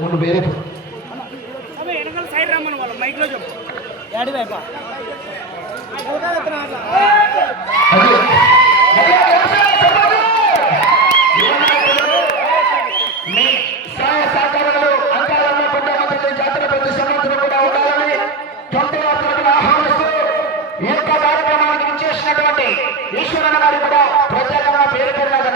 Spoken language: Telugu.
ముందు వేరే సైడ్ రమ్మని వాళ్ళు మైక్ లో చెప్పు యాడి వైపా జాతర ప్రతి సంవత్సరం కూడా ఉండాలని ఆహ్వానిస్తూ ఈ యొక్క కార్యక్రమానికి ఇచ్చేసినటువంటి ఈశ్వరన్న గారికి కూడా ప్రత్యేకంగా పేరు పేరుగా